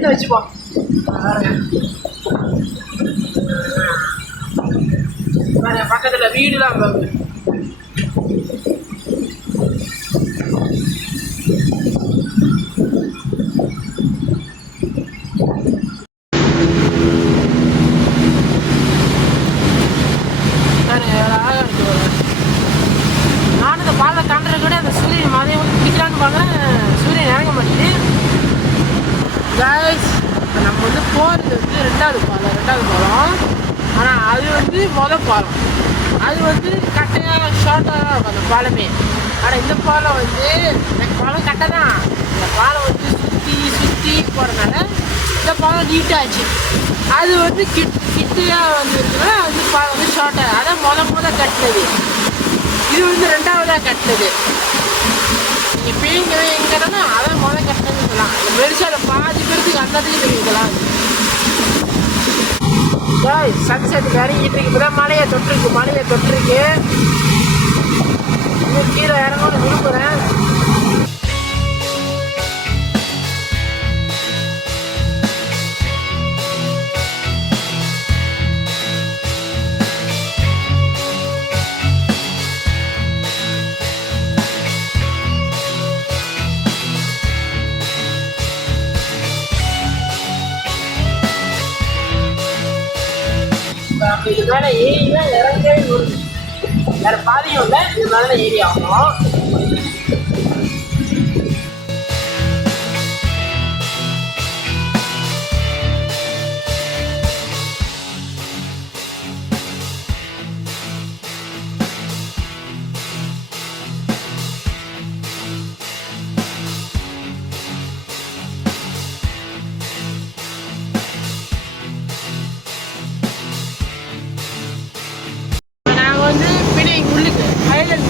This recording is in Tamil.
எடுத்து வச்சுப்போம். பக்கத்தில் வீடுலாம் பாருங்க. நானும் இந்த பாலை தாண்டற கூட அந்த சூரியன் மாதிரியே வந்து பிடிக்கலான்னு பார்க்குறேன். சூரியன் இறங்க மாட்டேங்குது. கைஸ், நம்ம வந்து போகிறது வந்து ரெண்டாவது பாலம். ஆனால் அது வந்து மொதல் பாலம். அது வந்து கட்டையாக ஷார்ட்டாக தான் இருக்கும் அந்த பாலமே. ஆனால் இந்த பாலம் வந்து எனக்கு பாலம் கட்டை தான். இந்த பாலம் வந்து சுற்றி போகிறதுனால இந்த பாலம் நீட்டாச்சு. அது வந்து கிட்டையாக வந்து இருக்குன்னா அது பாலம் வந்து ஷார்ட்டாக, அதான் மொதல் கட்டினது. இது வந்து ரெண்டாவதாக கட்டினது. இப்போ எங்கன்னா அதான் மொதல் கட்டினதுன்னு சொல்லலாம். இந்த மெரிசால பாதி பேருக்கு அந்த இடத்துக்கு தெரிவிக்கலாம். சன்செட் இறங்கிட்டு இருக்கு. இப்போதான் மலையை தொட்டிருக்கு. இன்னும் கீழே இறங்கணும்னு விரும்புகிறேன். இது மேலே ஏரியா இறங்கவே வருது. வேறு பாதியும் இல்லை, இது மேலே ஏரி ஆகும். வந்து பிணை உள்ளுக்கு ஹைலைட்